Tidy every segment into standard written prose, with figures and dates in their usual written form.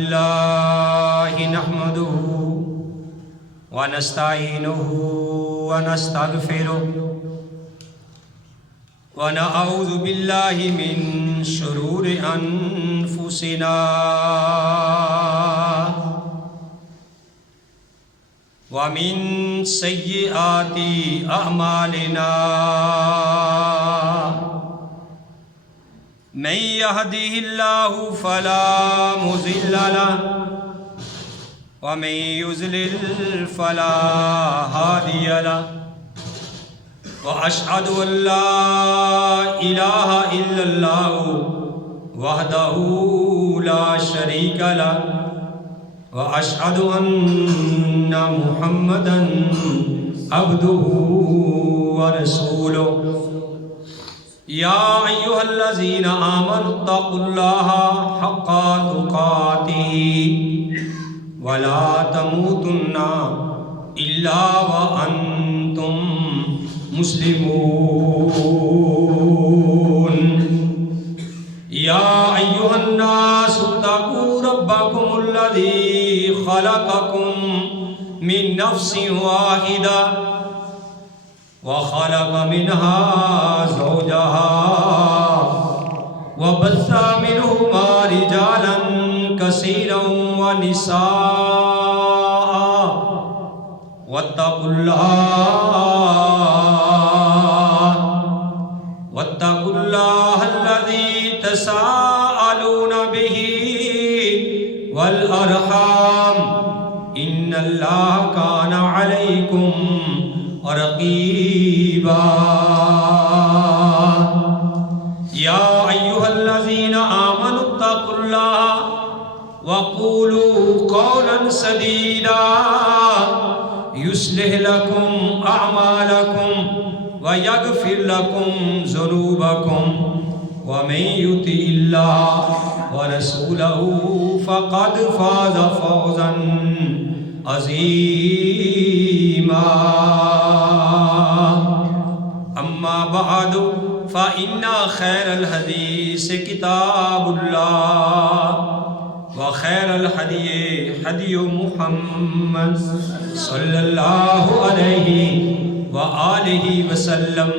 الله نحمده ونستعينه ونستغفره ونعوذ بالله من شرور أنفسنا ومن سيئات أعمالنا من يهده الله فلا مضل له ومن يضلل فلا هادي له وأشهد أن لا إله إلا الله وحده لا شريك له وأشهد أن محمدا عبده ورسوله يا أيها الذين آمنوا اتقوا الله حق تقاته ولا تموتن إلا وأنتم مسلمون يا أيها الناس اتقوا ربكم الذي خلقكم من نفس واحدة وخلق منها زوجها وبث منهما رجالا كثيرا ونساء واتقوا الله الذي تساءلون به والأرحام إن الله كان عليكم رقيبا يا أيها الذين آمنوا اتقوا الله وقولوا قولا سديدا يصلح لكم أعمالكم ويغفر لكم ذنوبكم ومن يطع الله ورسوله فقد فاز فوزا عظيما أما بعد فإن خير الحديث كتاب الله وخير الهدي هدي محمد صلى الله عليه وآله وسلم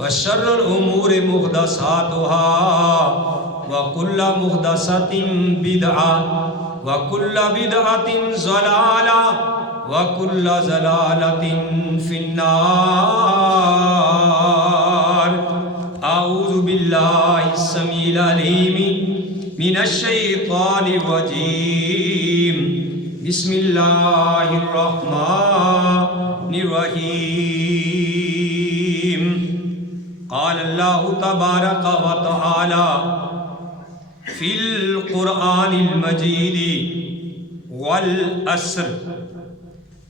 وشر الأمور محدثاتها وكل محدثة بدعة وكل بدعة ضلالة وكل ضلالة في النار. أعوذ بالله السميع العليم من الشيطان الرجيم. بسم الله الرحمن الرحيم. قال الله تبارك وتعالى في القرآن المجيد والعصر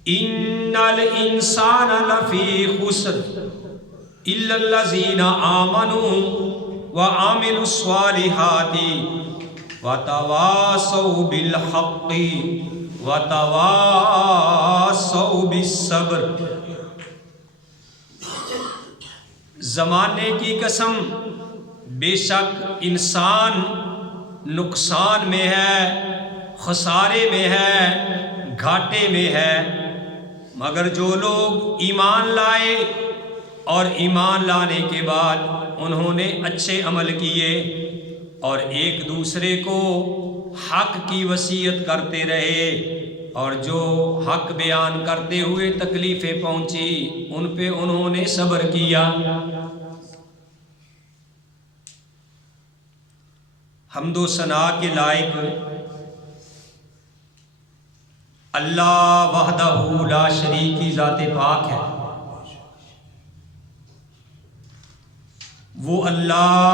إن الإنسان لفي خسر إلا الذين آمنوا وعملوا الصالحات وتواصوا بالحق وتواصوا بالصبر. زمانے کی قسم، بے شک انسان نقصان میں ہے، خسارے میں ہے، گھاٹے میں ہے، مگر جو لوگ ایمان لائے اور ایمان لانے کے بعد انہوں نے اچھے عمل کیے اور ایک دوسرے کو حق کی وصیت کرتے رہے اور جو حق بیان کرتے ہوئے تکلیفیں پہنچی ان پہ انہوں نے صبر کیا. حمد و ثنا کے لائق اللہ وحدہ لا شریک کی ذات پاک ہے. وہ اللہ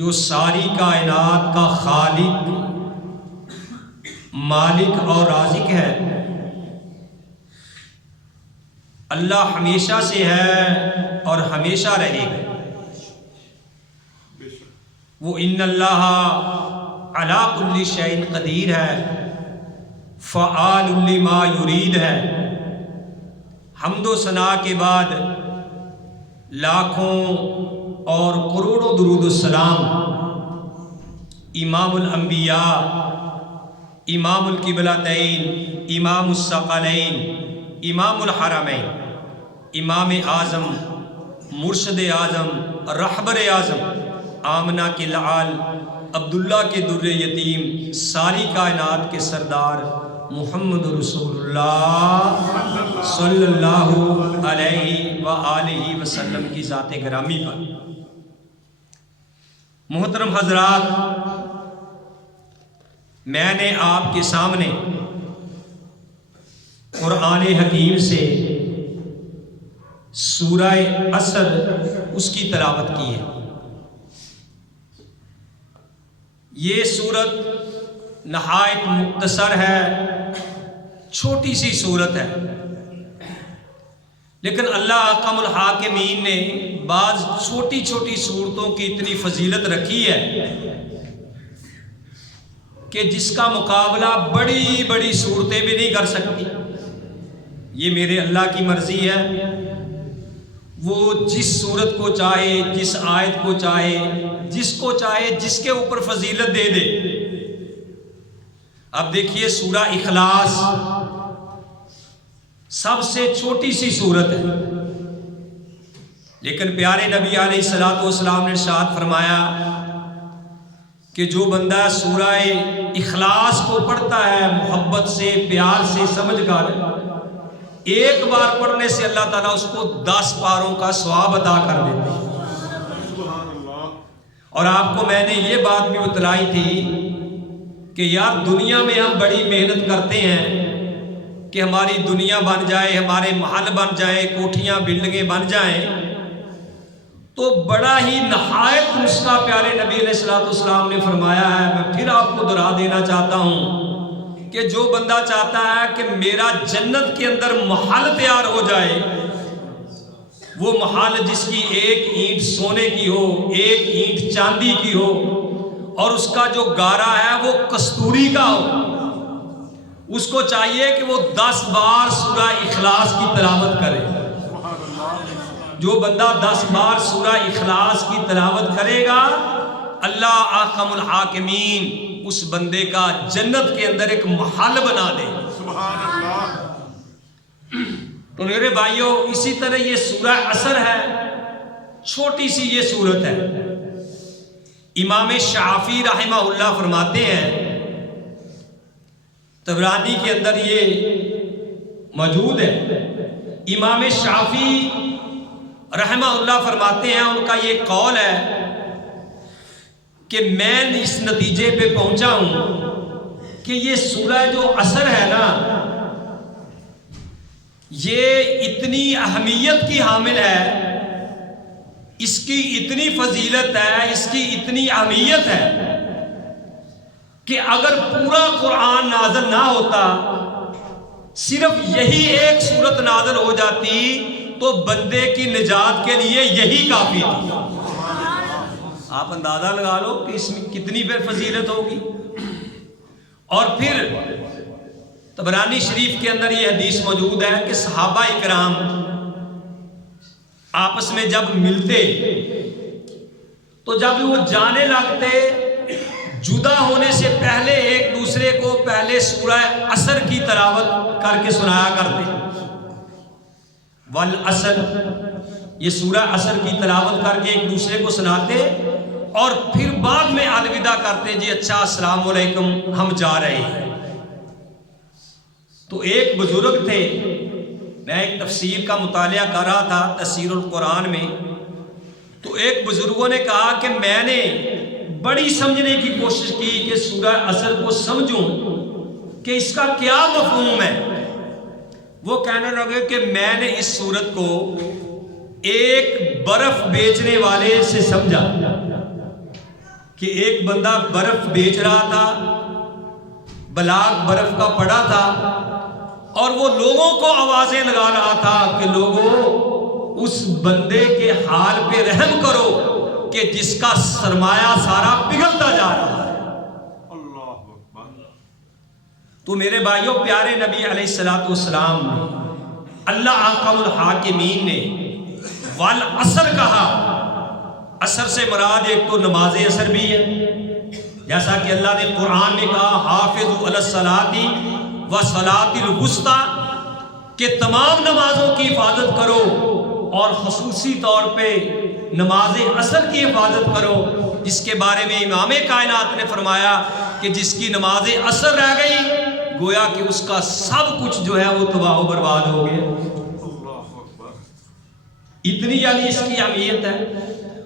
جو ساری کائنات کا خالق، مالک اور رازق ہے. اللہ ہمیشہ سے ہے اور ہمیشہ رہے گا. وہ ان اللہ علی کل شیء قدیر ہے، فعال لما یرید ہے. حمد و ثنا کے بعد لاکھوں اور کروڑوں درود السلام امام الانبیاء، امام القبلتین، امام الثقلین، امام الحرمین، امام اعظم، مرشد اعظم، رہبر اعظم، آمنہ کے لعال، عبداللہ کے در یتیم، ساری کائنات کے سردار محمد رسول اللہ صلی اللہ علیہ وآلہ وسلم کی ذات گرامی پر محترم حضرات، میں نے آپ کے سامنے قرآن حکیم سے سورہ عصر اس کی تلاوت کی ہے۔ یہ سورت نہایت مختصر ہے، چھوٹی سی سورت ہے، لیکن اللہ احکم الحاکمین نے بعض چھوٹی چھوٹی صورتوں کی اتنی فضیلت رکھی ہے کہ جس کا مقابلہ بڑی بڑی صورتیں بھی نہیں کر سکتی۔ یہ میرے اللہ کی مرضی ہے، وہ جس صورت کو چاہے، جس آیت کو چاہے، جس کو چاہے، جس کے اوپر فضیلت دے دے۔ اب دیکھیے سورہ اخلاص سب سے چھوٹی سی صورت ہے، لیکن پیارے نبی علیہ الصلوۃ والسلام نے ارشاد فرمایا کہ جو بندہ سورہ اخلاص کو پڑھتا ہے محبت سے، پیار سے، سمجھ کر، ایک بار پڑھنے سے اللہ تعالیٰ اس کو 10 پاروں کا ثواب عطا کر دیتے ہیں۔ اور آپ کو میں نے یہ بات بھی بتلائی تھی کہ یار دنیا میں ہم بڑی محنت کرتے ہیں کہ ہماری دنیا بن جائے، ہمارے محل بن جائیں، کوٹھیاں بلڈنگیں بن جائیں، تو بڑا ہی نہایت نسخہ پیارے نبی علیہ الصلوۃ والسلام نے فرمایا ہے۔ میں پھر آپ کو دہرا دینا چاہتا ہوں کہ جو بندہ چاہتا ہے کہ میرا جنت کے اندر محل تیار ہو جائے، وہ محل جس کی ایک اینٹ سونے کی ہو، ایک اینٹ چاندی کی ہو، اور اس کا جو گارا ہے وہ کستوری کا ہو، اس کو چاہیے کہ وہ 10 بار سورہ اخلاص کی تلاوت کرے۔ جو بندہ 10 بار سورہ اخلاص کی تلاوت کرے گا، اللہ احکم الحاکمین اس بندے کا جنت کے اندر ایک محل بنا دے۔ تو میرے بھائیوں، اسی طرح یہ سورہ عصر ہے، چھوٹی سی یہ سورت ہے۔ امام شافعی رحمہ اللہ فرماتے ہیں، طبرانی کے اندر یہ موجود ہے، امام شافعی رحمہ اللہ فرماتے ہیں، ان کا یہ قول ہے کہ میں اس نتیجے پہ پہنچا ہوں کہ یہ سورہ جو عصر ہے نا، یہ اتنی اہمیت کی حامل ہے، اس کی اتنی فضیلت ہے، اس کی اتنی اہمیت ہے کہ اگر پورا قرآن نازل نہ ہوتا، صرف یہی ایک سورت نازل ہو جاتی تو بندے کی نجات کے لیے یہی کافی تھی۔ آپ اندازہ لگا لو کہ اس میں کتنی پھر فضیلت ہوگی۔ اور پھر طبرانی شریف کے اندر یہ حدیث موجود ہے کہ صحابہ اکرام آپس میں جب ملتے تو جب وہ جانے لگتے، جدا ہونے سے پہلے ایک دوسرے کو پہلے سورہ عصر کی تلاوت کر کے سنایا کرتے۔ والعصر، یہ سورہ عصر کی تلاوت کر کے ایک دوسرے کو سناتے اور پھر بعد میں الوداع کرتے، جی اچھا السلام علیکم ہم جا رہے ہیں۔ تو ایک بزرگ تھے، میں ایک تفسیر کا مطالعہ کر رہا تھا تفسیر القرآن میں، تو ایک بزرگوں نے کہا کہ میں نے بڑی سمجھنے کی کوشش کی کہ سورہ عصر کو سمجھوں کہ اس کا کیا مفہوم ہے۔ وہ کہنے لگے کہ میں نے اس سورت کو ایک برف بیچنے والے سے سمجھا کہ ایک بندہ برف بیچ رہا تھا، بلاک برف کا پڑا تھا، اور وہ لوگوں کو آوازیں لگا رہا تھا کہ لوگوں اس بندے کے حال پہ رحم کرو کہ جس کا سرمایہ سارا پگھلتا جا رہا ہے۔ اللہ اکبر۔ تو میرے بھائیوں، پیارے نبی علیہ الصلوۃ والسلام نے، اللہ احکم الحاکمین نے والعصر کہا۔ عصر سے مراد ایک تو نماز عصر بھی ہے، جیسا کہ اللہ نے قرآن میں کہا حافظوا علی الصلاۃ والصلاۃ الوسطی کہ تمام نمازوں کی حفاظت کرو اور خصوصی طور پہ نماز عصر کی حفاظت کرو، جس کے بارے میں امام کائنات نے فرمایا کہ جس کی نماز عصر رہ گئی گویا کہ اس کا سب کچھ جو ہے وہ تباہ و برباد ہو گیا۔ اتنی یعنی اس کی اہمیت ہے۔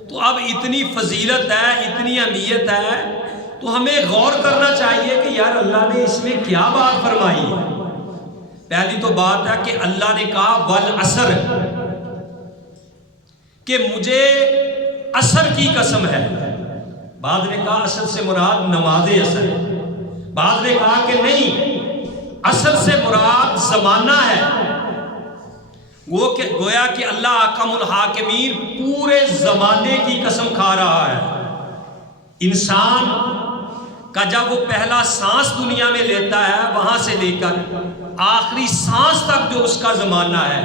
تو اب اتنی فضیلت ہے، اتنی اہمیت ہے، تو ہمیں غور کرنا چاہیے کہ یار اللہ نے اس میں کیا بات فرمائی ہے۔ پہلی تو بات ہے کہ اللہ نے کہا والعصر، کہ مجھے عصر کی قسم ہے۔ بعض نے کہا عصر سے مراد نماز عصر ہے، بعض نے کہا کہ نہیں، عصر سے مراد زمانہ ہے۔ وہ کہ گویا کہ اللہ احکم الحاکمین پورے زمانے کی قسم کھا رہا ہے۔ انسان کا جب وہ پہلا سانس دنیا میں لیتا ہے وہاں سے لے کر آخری سانس تک جو اس کا زمانہ ہے،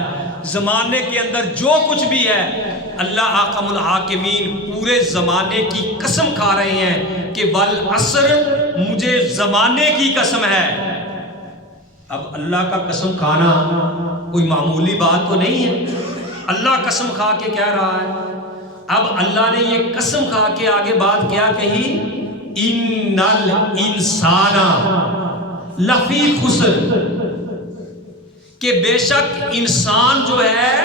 زمانے کے اندر جو کچھ بھی ہے اللہ احکم الحاکمین پورے زمانے کی قسم کھا رہے ہیں کہ والعصر، مجھے زمانے کی قسم ہے۔ اب اللہ کا قسم کھانا کوئی معمولی بات تو نہیں ہے، اللہ قسم کھا کے کہہ رہا ہے۔ اب اللہ نے یہ قسم کھا کے آگے بات کیا کہی، ان الانسان لفی خسر، کہ بے شک انسان جو ہے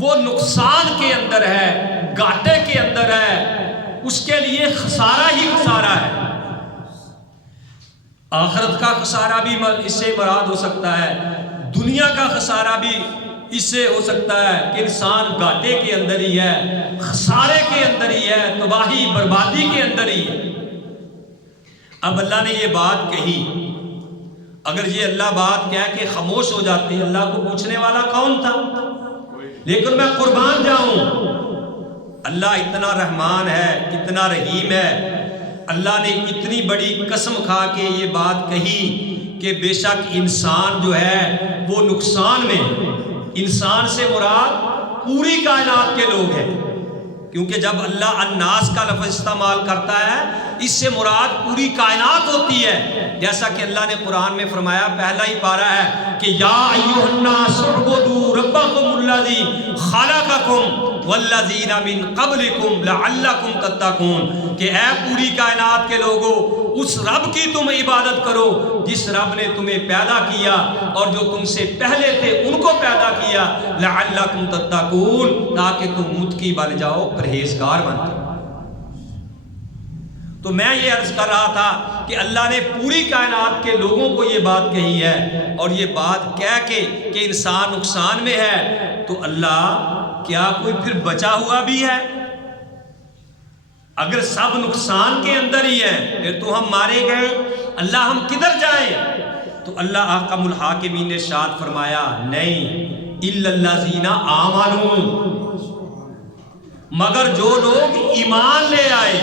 وہ نقصان کے اندر ہے، گھاٹے کے اندر ہے، اس کے لیے خسارہ ہی خسارہ ہے۔ آخرت کا خسارہ بھی اس سے مراد ہو سکتا ہے، دنیا کا خسارہ بھی اس سے ہو سکتا ہے کہ انسان گھاٹے کے اندر ہی ہے، خسارے کے اندر ہی ہے، تباہی بربادی کے اندر ہی ہے۔ اب اللہ نے یہ بات کہی، اگر یہ اللہ بات کہہ کے خاموش ہو جاتے، اللہ کو پوچھنے والا کون تھا؟ لیکن میں قربان جاؤں، اللہ اتنا رحمان ہے، اتنا رحیم ہے، اللہ نے اتنی بڑی قسم کھا کے یہ بات کہی کہ بے شک انسان جو ہے وہ نقصان میں، انسان سے مراد پوری کائنات کے لوگ ہیں، کیونکہ جب اللہ الناس کا لفظ استعمال کرتا ہے اس سے مراد پوری کائنات ہوتی ہے، جیسا کہ اللہ نے قرآن میں فرمایا، پہلا ہی پارہ ہے کہ یا ایھا الناس اعبدوا ربکم الذی خلقکم والذین من قبلکم لعلکم تتقون، کہ اے پوری کائنات کے لوگوں اس رب کی تم عبادت کرو جس رب نے تمہیں پیدا کیا اور جو تم سے پہلے تھے ان کو پیدا کیا، لعلکم تتقون، تاکہ تم متقی بن جاؤ، پرہیزگار بن جاؤ۔ تو میں یہ عرض کر رہا تھا کہ اللہ نے پوری کائنات کے لوگوں کو یہ بات کہی ہے، اور یہ بات کہہ کے کہ انسان نقصان میں ہے، تو اللہ کیا کوئی پھر بچا ہوا بھی ہے؟ اگر سب نقصان کے اندر ہی ہے پھر تو ہم مارے گئے، اللہ ہم کدھر جائیں؟ تو اللہ احکم الحاکمین نے ارشاد فرمایا، نہیں، الا الذین آمنوا، مگر جو لوگ ایمان لے آئے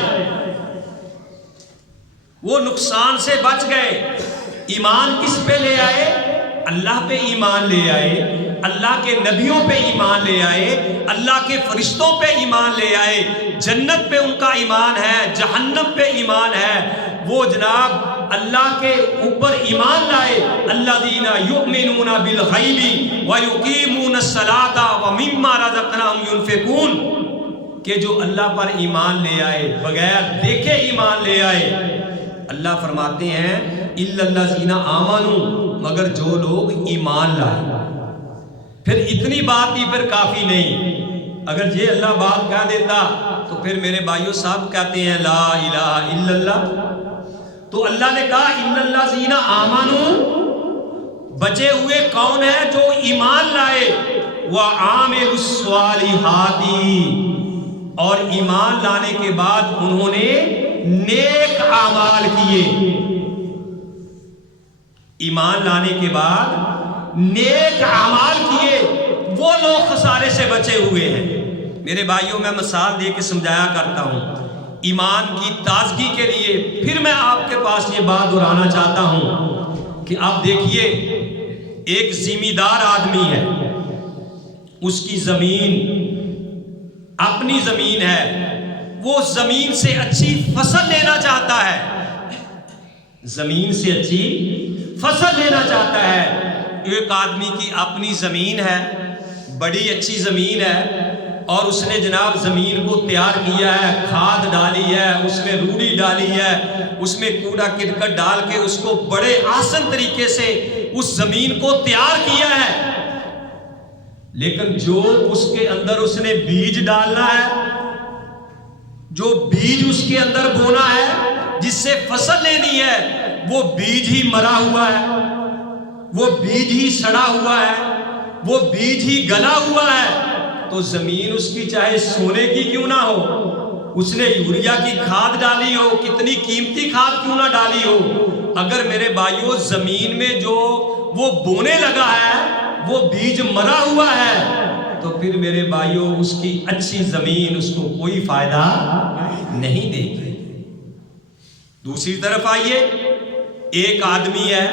وہ نقصان سے بچ گئے۔ ایمان کس پہ لے آئے؟ اللہ پہ ایمان لے آئے، اللہ کے نبیوں پہ ایمان لے آئے، اللہ کے فرشتوں پہ ایمان لے آئے، جنت پہ ان کا ایمان ہے، جہنم پہ ایمان ہے، وہ جناب اللہ کے اوپر ایمان لائے، الذین یؤمنون بالغیب ویقیمون الصلاۃ ومما رزقناہم ینفقون، کہ جو اللہ پر ایمان لے آئے، بغیر دیکھے ایمان لے آئے۔ اللہ فرماتے ہیں الا الذین آمنوا، مگر جو لوگ ایمان لائے۔ پھر اتنی بات ہی پھر کافی نہیں، اگر یہ اللہ بات کہہ دیتا تو پھر میرے بھائیوں صاحب کہتے ہیں لا الہ الا اللہ، تو اللہ نے کہا الا الذین آمنوا، بچے ہوئے کون ہیں؟ جو ایمان لائے، وعاملوا الصالحات، اور ایمان لانے کے بعد انہوں نے نیک اعمال کیے۔ ایمان لانے کے بعد نیک اعمال کیے، وہ لوگ خسارے سے بچے ہوئے ہیں۔ میرے بھائیوں میں مثال دے کے سمجھایا کرتا ہوں ایمان کی تازگی کے لیے، پھر میں آپ کے پاس یہ بات دہرانا چاہتا ہوں کہ آپ دیکھیے، ایک زمیندار آدمی ہے، اس کی زمین اپنی زمین ہے، وہ زمین سے اچھی فصل لینا چاہتا ہے، زمین سے اچھی فصل لینا چاہتا ہے. ایک آدمی کی اپنی زمین ہے، بڑی اچھی زمین ہے، اور اس نے جناب زمین کو تیار کیا ہے، کھاد ڈالی ہے، اس میں روڑی ڈالی ہے، اس میں کوڑا کرکٹ ڈال کے اس کو بڑے آسان طریقے سے اس زمین کو تیار کیا ہے. لیکن جو اس کے اندر اس نے بیج ڈالنا ہے، جو بیج اس کے اندر بونا ہے، جس سے فصل لینی ہے، وہ بیج ہی مرا ہوا ہے، وہ بیج ہی سڑا ہوا ہے، وہ بیج ہی گلا ہوا ہے. تو زمین اس کی چاہے سونے کی کیوں نہ ہو، اس نے یوریا کی کھاد ڈالی ہو، کتنی قیمتی کھاد کیوں نہ ڈالی ہو، اگر میرے بھائیوں زمین میں جو وہ بونے لگا ہے وہ بیج مرا ہوا ہے، تو پھر میرے بھائیوں اس کی اچھی زمین اس کو کوئی فائدہ نہیں دے گی. دوسری طرف آئیے، ایک آدمی ہے،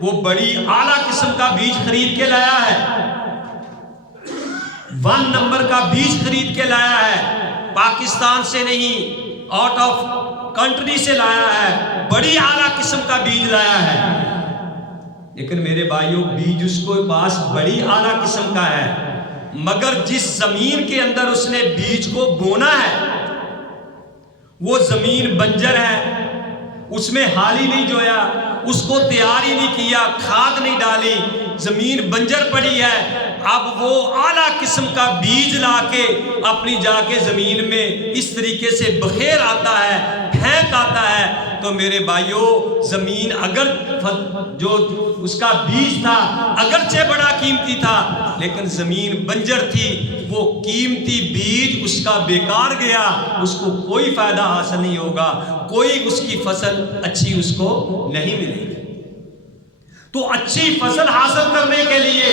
وہ بڑی اعلیٰ قسم کا بیج خرید کے لایا ہے، 1 نمبر کا بیج خرید کے لایا ہے، پاکستان سے نہیں، آؤٹ آف کنٹری سے لایا ہے، بڑی اعلیٰ قسم کا بیج لایا ہے. لیکن میرے بھائیوں بیج اس کو پاس بڑی اعلیٰ قسم کا ہے، مگر جس زمین کے اندر اس نے بیج کو بونا ہے وہ زمین بنجر ہے، اس میں حال ہی نہیں جویا، اس کو تیار ہی نہیں کیا، کھاد نہیں ڈالی، زمین بنجر پڑی ہے. اب وہ اعلیٰ قسم کا بیج لا کے اپنی جا کے زمین میں اس طریقے سے بخیر آتا ہے، پھینک آتا ہے. تو میرے بھائیوں زمین اگر جو اس کا بیج تھا اگرچہ بڑا قیمتی تھا، لیکن زمین بنجر تھی، وہ قیمتی بیج اس کا بیکار گیا، اس کو کوئی فائدہ حاصل نہیں ہوگا، کوئی اس کی فصل اچھی اس کو نہیں ملے گی. تو اچھی فصل حاصل کرنے کے لیے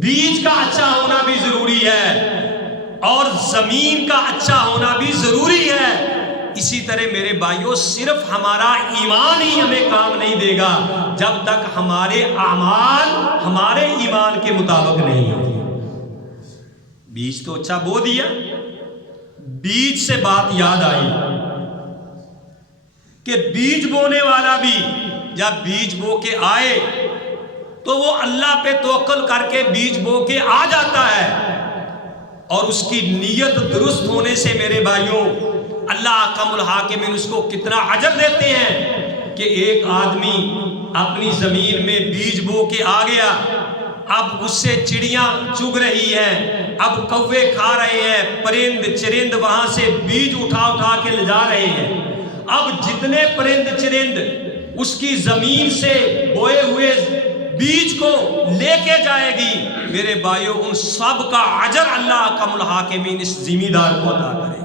بیج کا اچھا ہونا بھی ضروری ہے اور زمین کا اچھا ہونا بھی ضروری ہے. اسی طرح میرے بھائیوں صرف ہمارا ایمان ہی ہمیں کام نہیں دے گا جب تک ہمارے اعمال ہمارے ایمان کے مطابق نہیں ہوتے. بیج تو اچھا بو دیا، بیج سے بات یاد آئی کہ بیج بونے والا بھی جب بیج بو کے آئے تو وہ اللہ پہ توکل کر کے بیج بو کے آ جاتا ہے، اور اس کی نیت درست ہونے سے میرے بھائیوں اللہ احکم الحاکمین اس کو کتنا اجر دیتے ہیں کہ ایک آدمی اپنی زمین میں بیج بو کے آ گیا، اب اس سے چڑیاں چگ رہی ہیں، اب کوے کھا رہے ہیں، پرند چرند وہاں سے بیج اٹھا اٹھا کے لے جا رہے ہیں. اب جتنے پرند چرند اس کی زمین سے بوئے ہوئے بیج کو لے کے جائے گی، میرے بھائیوں ان سب کا اجر اللہ احکم الحاکمین اس ذمہ دار کو عطا کرے گا.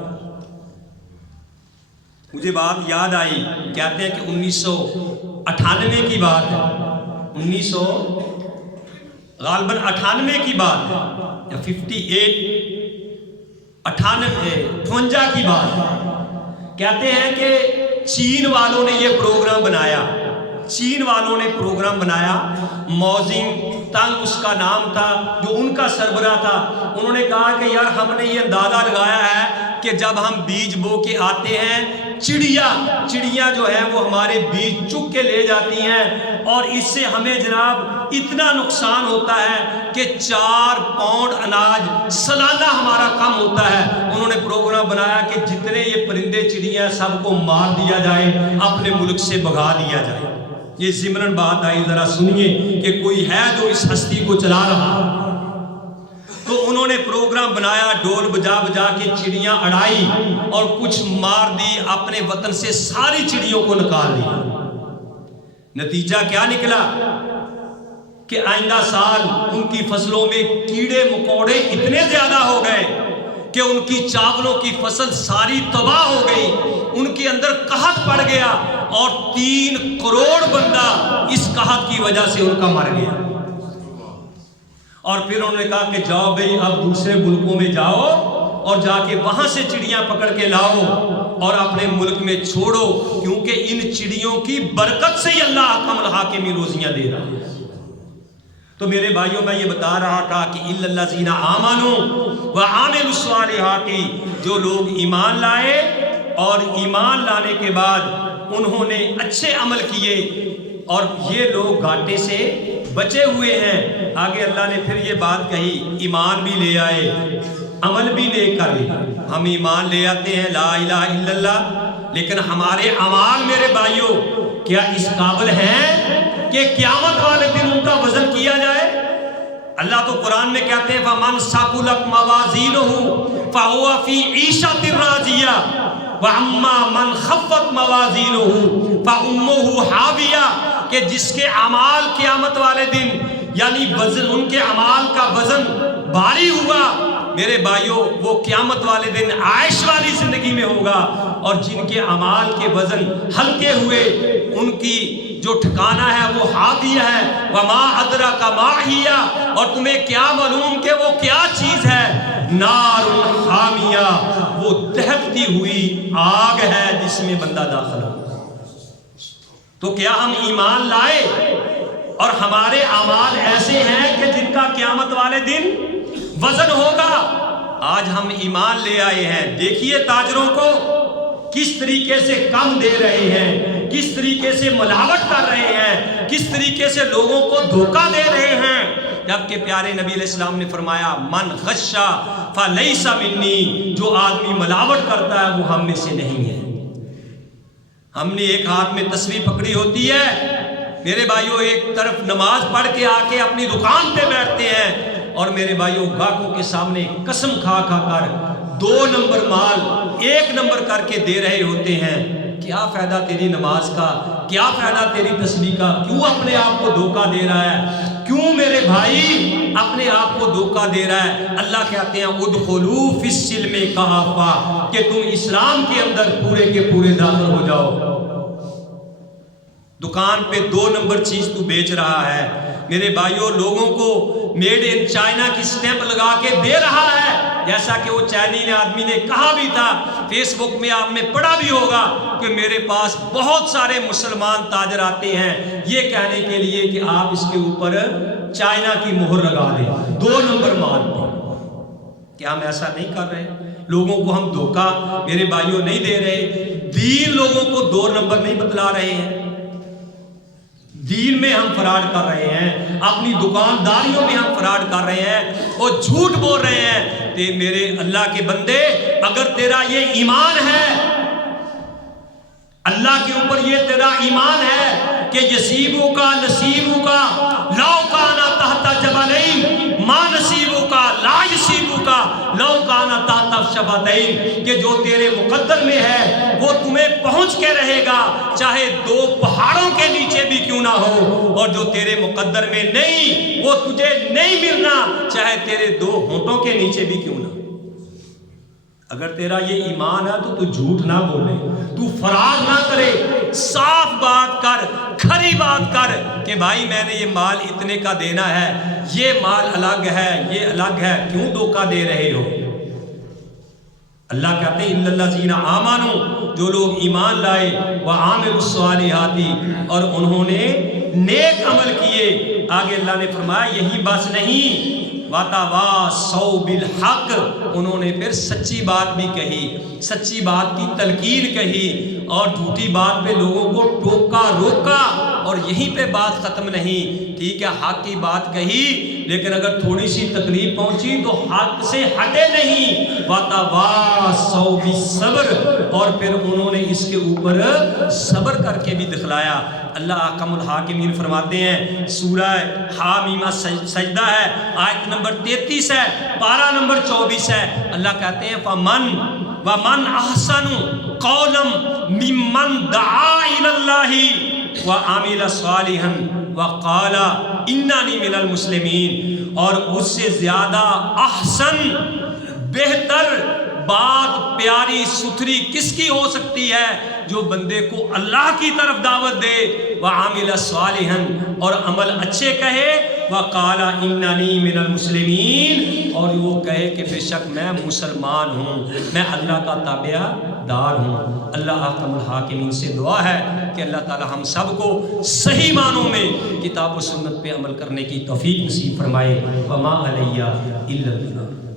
مجھے بات یاد آئی، کہتے ہیں کہ 1998 کی بات ہے، 1900 غالباً 98 کی بات ہے یا 58 کی بات ہے. کہتے ہیں کہ چین والوں نے یہ پروگرام بنایا، چین والوں نے پروگرام بنایا، موزنگ تنگ اس کا نام تھا، جو ان کا سربراہ تھا. انہوں نے کہا کہ یار ہم نے یہ اندازہ لگایا ہے کہ جب ہم بیج بو کے آتے ہیں چڑیاں جو ہے وہ ہمارے بیج چگ کے لے جاتی ہیں، اور اس سے ہمیں جناب اتنا نقصان ہوتا ہے کہ 4 پاؤنڈ اناج سالانہ ہمارا کم ہوتا ہے. انہوں نے پروگرام بنایا کہ جتنے یہ پرندے چڑیاں سب کو مار دیا جائے، اپنے ملک سے بھگا دیا جائے. یہ ضمناً بات آئی، ذرا سنیے کہ کوئی ہے جو اس ہستی کو چلا رہا. تو انہوں نے پروگرام بنایا، ڈول بجا بجا کے چڑیاں اڑائی اور کچھ مار دی، اپنے وطن سے ساری چڑیوں کو نکال دیا. نتیجہ کیا نکلا کہ آئندہ سال ان کی فصلوں میں کیڑے مکوڑے اتنے زیادہ ہو گئے کہ ان کی چاولوں کی فصل ساری تباہ ہو گئی، ان کے اندر قحط پڑ گیا، اور 3 کروڑ بندہ اس قحط کی وجہ سے ان کا مر گیا. اور پھر انہوں نے کہا کہ جاؤ بھئی اب دوسرے ملکوں میں جاؤ اور جا کے وہاں سے چڑیاں پکڑ کے لاؤ اور اپنے ملک میں چھوڑو، کیونکہ ان چڑیوں کی برکت سے ہی اللہ احکم الحاکمین روزیاں دے رہا ہے. تو میرے بھائیوں میں یہ بتا رہا تھا کہ الا الذین آمنوا وعملوا الصالحات، جو لوگ ایمان لائے اور ایمان لانے کے بعد انہوں نے اچھے عمل کیے اور یہ لوگ گھاٹے سے بچے ہوئے ہیں۔ آگے اللہ نے پھر یہ بات کہی، ایمان بھی لے آئے، عمل بھی نیک کر لیا۔ ہم ایمان لے آتے ہیں لا الہ الا اللہ، لیکن ہمارے اعمال میرے بھائیوں کیا اس قابل ہیں کہ قیامت والے دن ان کا وزن کیا جائے؟ اللہ تو قرآن میں کہتے ہیں فَمَنْ ثَقُلَتْ مَوَازِينُهُ فَهُوَ فِي عِيشَةٍ رَاضِيَةٍ وَأَمَّا مَنْ خَفَّتْ مَوَازِينُهُ فَأُمُّهُ حَاوِيَةٌ، کہ جس کے اعمال قیامت والے دن یعنی وزن، ان کے اعمال کا وزن بھاری ہوا میرے بھائیوں، وہ قیامت والے دن عائش والی زندگی میں ہوگا، اور جن کے اعمال کے وزن ہلکے ہوئے ان کی جو ٹھکانہ ہے وہ ہاویہ ہے۔ وما ادراک ما ہی، اور تمہیں کیا معلوم کہ وہ کیا چیز ہے؟ نار حامیہ، وہ دہکتی ہوئی آگ ہے جس میں بندہ داخل ہو۔ تو کیا ہم ایمان لائے اور ہمارے اعمال ایسے ہیں کہ جن کا قیامت والے دن وزن ہوگا؟ آج ہم ایمان لے آئے ہیں، دیکھیے تاجروں کو کس طریقے سے کم دے رہے ہیں، کس طریقے سے ملاوٹ کر رہے ہیں، کس طریقے سے لوگوں کو دھوکہ دے رہے ہیں، جبکہ پیارے نبی علیہ السلام نے فرمایا من غش فلیس منی، جو آدمی ملاوٹ کرتا ہے وہ ہم میں سے نہیں ہے۔ ہم نے ایک ہاتھ میں تسبیح پکڑی ہوتی ہے میرے بھائیوں، ایک طرف نماز پڑھ کے آ کے اپنی دکان پہ بیٹھتے ہیں، اور میرے بھائیوں گاہکوں کے سامنے قسم کھا کھا کر 2 نمبر مال 1 نمبر کر کے دے رہے ہوتے ہیں۔ کیا فائدہ تیری نماز کا، کیا فائدہ تیری تسبیح کا؟ کیوں اپنے آپ کو دھوکہ دے رہا ہے؟ کیوں میرے بھائی اپنے آپ کو دھوکہ دے رہا ہے؟ اللہ کہتے ہیں ادخلوا فی السلم کافہ، کہ تم اسلام کے اندر پورے کے پورے داخل ہو جاؤ۔ دکان پہ 2 نمبر چیز تو بیچ رہا ہے میرے بھائیوں، لوگوں کو میڈ ان چائنا کی سٹیمپ لگا کے دے رہا ہے، جیسا کہ وہ چائنی آدمی نے کہا بھی تھا، فیس بک میں آپ نے پڑھا بھی ہوگا کہ میرے پاس بہت سارے مسلمان تاجر آتے ہیں یہ کہنے کے لیے کہ آپ اس کے اوپر چائنا کی مہر لگا دیں 2 نمبر مال پر۔ کیا ہم ایسا نہیں کر رہے؟ لوگوں کو ہم دھوکہ میرے بھائیوں نہیں دے رہے، دین لوگوں کو 2 نمبر نہیں بتلا رہے ہیں، دین میں ہم فراڈ کر رہے ہیں، اپنی دکانداریوں میں ہم فراڈ کر رہے ہیں اور جھوٹ بول رہے ہیں۔ تے میرے اللہ کے بندے، اگر تیرا یہ ایمان ہے، اللہ کے اوپر یہ تیرا ایمان ہے کہ یصیبو کا نصیبو کا لو کانا تحت جبلین ما نصیبو کا لا یصیبو کا لو کانا تحت شفتین، کہ جو تیرے مقدر میں ہے وہ تمہیں پہنچ کے رہے گا چاہے 2 پہاڑوں کے نیچے بھی کیوں نہ ہو، اور جو تیرے مقدر میں نہیں وہ تجھے نہیں ملنا چاہے تیرے 2 ہونٹوں کے نیچے بھی کیوں نہ ہو۔ اگر تیرا یہ ایمان ہے تو جھوٹ نہ بولے، تو فراڈ نہ کرے، صاف بات کر، کھری بات کر کہ بھائی میں نے یہ مال اتنے کا دینا ہے، یہ مال الگ ہے، یہ الگ ہے، کیوں دھوکہ دے رہے ہو؟ اللہ کہتے ہیں اِنَّ الَّذِينَ آمَنُوا، جو لوگ ایمان لائے وَعَامِلُوا الصَّالِحَاتِ، اور انہوں نے نیک عمل کیے، آگے اللہ نے فرمایا یہی بس نہیں وَتَوَاصَوْا بِالْحَقِّ، انہوں نے پھر سچی بات بھی کہی، سچی بات کی تلقین کہی، اور جھوٹی بات پہ لوگوں کو ٹوکا روکا، اور یہیں پہ بات ختم نہیں، ٹھیک ہے حق کی بات کہی لیکن اگر تھوڑی سی تکلیف پہنچی تو حق سے ہٹے نہیں، وَتَوَاصَوْا بِالصَّبْرِ، اور پھر انہوں نے اس کے اوپر صبر کر کے بھی دکھلایا۔ اللہ احکم الحاکمین فرماتے ہیں، سورہ حامیمہ سجدہ ہے، آیت نمبر 33 ہے، پارہ نمبر 24 ہے، اللہ کہتے ہیں وَمَنْ أَحْسَنُ قَوْلًا مِّمَّنْ دَعَا إِلَى اللَّهِ وَعَمِلَ صَالِحًا وَقَالَ إِنَّنِي مِنَ الْمُسْلِمِينَ، اور اس سے زیادہ احسن، بہتر بات پیاری ستھری کس کی ہو سکتی ہے؟ جو بندے کو اللہ کی طرف دعوت دے، وَعَمِلَ صَالِحًا، اور عمل اچھے کہے، وَقَالَ إِنَّنِي مِنَ الْمُسْلِمِينَ، اور وہ کہے کہ بے شک میں مسلمان ہوں، میں اللہ کا تابع دار ہوں۔ اللہ احکم الحاکمین سے دعا ہے کہ اللہ تعالی ہم سب کو صحیح معنوں میں کتاب و سنت پہ عمل کرنے کی توفیق نصیب فرمائے۔ وَمَا عَلَيَّ إِلَّا الْبَلَاغُ۔